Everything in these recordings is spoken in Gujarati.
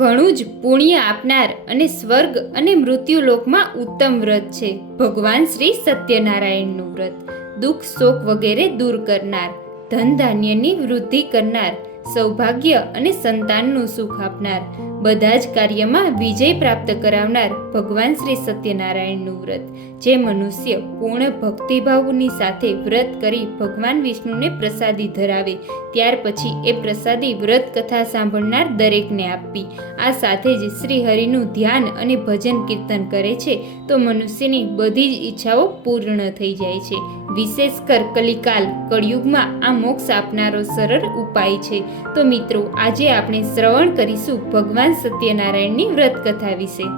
ઘણું જ પુણ્ય આપનાર અને સ્વર્ગ અને મૃત્યુલોકમાં ઉત્તમ વ્રત છે ભગવાન શ્રી સત્યનારાયણનું વ્રત. દુઃખ શોક વગેરે દૂર કરનાર, ધન ધાન્યની વૃદ્ધિ કરનાર, સૌભાગ્ય અને સંતાનનું સુખ આપનાર, બધા જ કાર્યમાં વિજય પ્રાપ્ત કરાવનાર ભગવાન શ્રી સત્યનારાયણનું વ્રત. જે મનુષ્ય પૂર્ણ ભક્તિભાવની સાથે વ્રત કરી ભગવાન વિષ્ણુને પ્રસાદી ધરાવે, ત્યાર પછી એ પ્રસાદી વ્રત કથા સાંભળનાર દરેકને આપવી. આ સાથે જ શ્રી હરિનું ધ્યાન અને ભજન કીર્તન કરે છે તો મનુષ્યની બધી જ ઈચ્છાઓ પૂર્ણ થઈ જાય છે. વિશેષ કર કલિકાલ કળિયુગમાં આ મોક્ષ આપનારો સરળ ઉપાય છે. તો મિત્રો, આજે આપણે શ્રવણ કરીશું ભગવાન સત્યનારાયણની વ્રત કથા વિશે.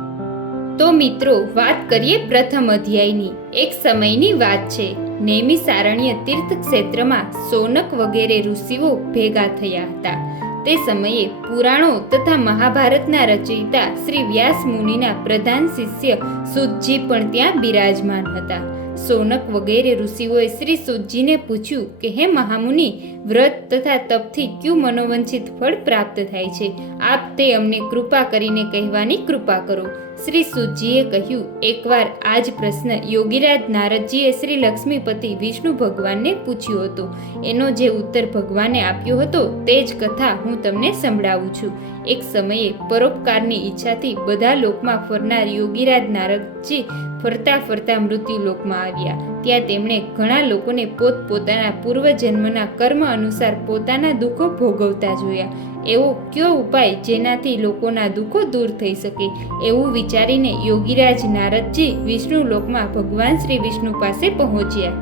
તો મિત્રો, વાત કરીએ પ્રથમ અધ્યાયની. એક સમયની વાત છે. નૈમિષારણ્ય તીર્થ ક્ષેત્રમાં સોનક વગેરે ઋષિઓ ભેગા થયા હતા. તે સમયે પુરાણો તથા મહાભારતના રચયિતા શ્રી વ્યાસ મુનિના પ્રધાન શિષ્ય સુતજી પણ ત્યાં બિરાજમાન હતા. સોનક વગેરે ઋષિઓએ શ્રી સુતજીને પૂછ્યું કે હે મહામુનિ, વ્રત તથા તપથી ક્યું મનોવંચિત ફળ પ્રાપ્ત થાય છે? આપ તે અમને કૃપા કરીને કહેવાની કૃપા કરો. શ્રી સુતજીએ કહ્યું, એકવાર આ જ પ્રશ્ન યોગીરાજ નારદજીએ શ્રી લક્ષ્મીપતિ વિષ્ણુ ભગવાનને પૂછ્યો હતો. એનો જે ઉત્તર ભગવાને આપ્યો હતો તે જ કથા હું તમને સંભળાવું છું. એક સમયે પરોપકારની ઈચ્છાથી બધા લોકમાં ફરનાર યોગીરાજ નારદજી ફરતા ફરતા મૃત્યુલોકમાં આવ્યા. ત્યાં તેમણે ઘણા લોકોને પોતપોતાના પૂર્વજન્મના કર્મ અનુસાર પોતાના દુઃખો ભોગવતા જોયા. એવો કયો ઉપાય જેનાથી લોકોના દુઃખો દૂર થઈ શકે? એવું વિચારીને યોગીરાજ નારદજી વિષ્ણુ લોકમાં ભગવાન શ્રી વિષ્ણુ પાસે પહોંચ્યા.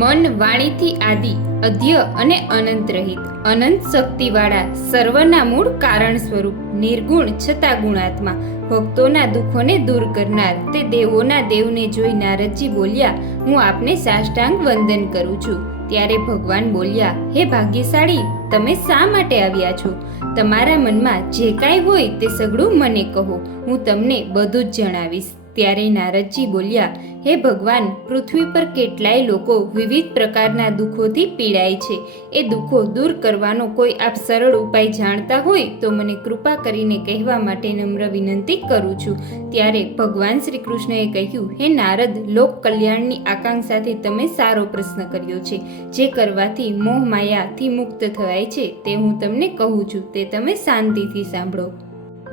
મન વાણીથી આદિ, અધ્ય અને અનંત રહિત, અનંત શક્તિવાળા, સર્વના મૂળ કારણ સ્વરૂપ, નિર્ગુણ છતાં ગુણાત્મા, ભક્તોના દુઃખોને દૂર કરનાર તે દેવોના દેવને જોઈ નારદજી બોલ્યા, હું આપને સાષ્ટાંગ વંદન કરું છું. ત્યારે ભગવાન બોલ્યા, હે ભાગ્યશાળી, તમે શા માટે આવ્યા છો? તમારા મનમાં જે કાંઈ હોય તે સઘળું મને કહો, હું તમને બધું જ જણાવીશ. ત્યારે નારદજી બોલ્યા, હે ભગવાન, પૃથ્વી પર કેટલાય લોકો વિવિધ પ્રકારના દુઃખોથી પીડાય છે. એ દુઃખો દૂર કરવાનો કોઈ આપ સરળ ઉપાય જાણતા હોય તો મને કૃપા કરીને કહેવા માટે નમ્ર વિનંતી કરું છું. ત્યારે ભગવાન શ્રી કૃષ્ણએ કહ્યું, હે નારદ, લોક કલ્યાણની આકાંક્ષાથી તમે સારો પ્રશ્ન કર્યો છે. જે કરવાથી મોહ માયાથી મુક્ત થવાય છે તે હું તમને કહું છું, તે તમે શાંતિથી સાંભળો.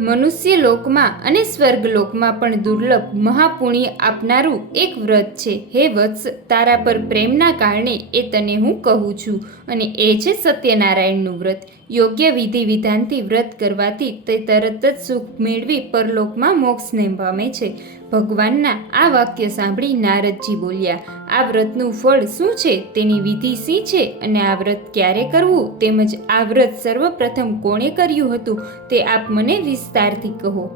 મનુષ્ય લોકમાં અને સ્વર્ગલોકમાં પણ દુર્લભ મહાપુણ્ય આપનારું એક વ્રત છે. હે વત્સ, તારા પર પ્રેમના કારણે એ તને હું કહું છું, અને એ છે સત્યનારાયણનું વ્રત. યોગ્ય વિધિ વિધાનથી વ્રત કરવાથી તે તરત જ સુખ મેળવી પરલોકમાં મોક્ષને પામે છે. ભગવાનના આ વાક્ય સાંભળી નારદજી બોલ્યા, આ વ્રતનું ફળ શું છે, તેની વિધિ શી છે, અને આ વ્રત ક્યારે કરવું, તેમજ આ વ્રત સર્વપ્રથમ કોણે કર્યું હતું તે આપ મને વિસ્તારથી કહો.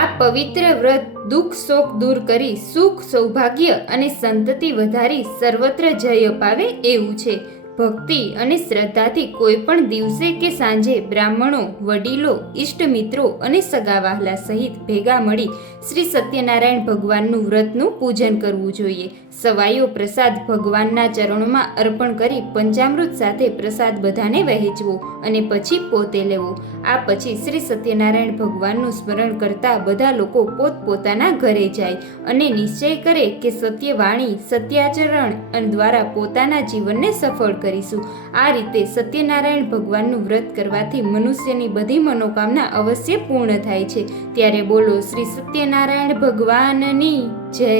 આ પવિત્ર વ્રત દુઃખ શોક દૂર કરી સુખ સૌભાગ્ય અને સંતતિ વધારી સર્વત્ર જય અપાવે એવું છે. ભક્તિ અને શ્રદ્ધાથી કોઈ પણ દિવસે કે સાંજે બ્રાહ્મણો, વડીલો, ઇષ્ટમિત્રો અને સગાવહાલા સહિત ભેગા મળી શ્રી સત્યનારાયણ ભગવાનનું વ્રતનું પૂજન કરવું જોઈએ. સવાયો પ્રસાદ ભગવાનના ચરણોમાં અર્પણ કરી પંચામૃત સાથે પ્રસાદ બધાને વહેંચવો અને પછી પોતે લેવો. આ પછી શ્રી સત્યનારાયણ ભગવાનનું સ્મરણ કરતા બધા લોકો પોતપોતાના ઘરે જાય અને નિશ્ચય કરે કે સત્યવાણી, સત્યાચરણ દ્વારા પોતાના જીવનને સફળ કરીશું. આ રીતે સત્યનારાયણ ભગવાનનું વ્રત કરવાથી મનુષ્યની બધી મનોકામના અવશ્ય પૂર્ણ થાય છે. ત્યારે બોલો શ્રી સત્યનારાયણ ભગવાનની જય.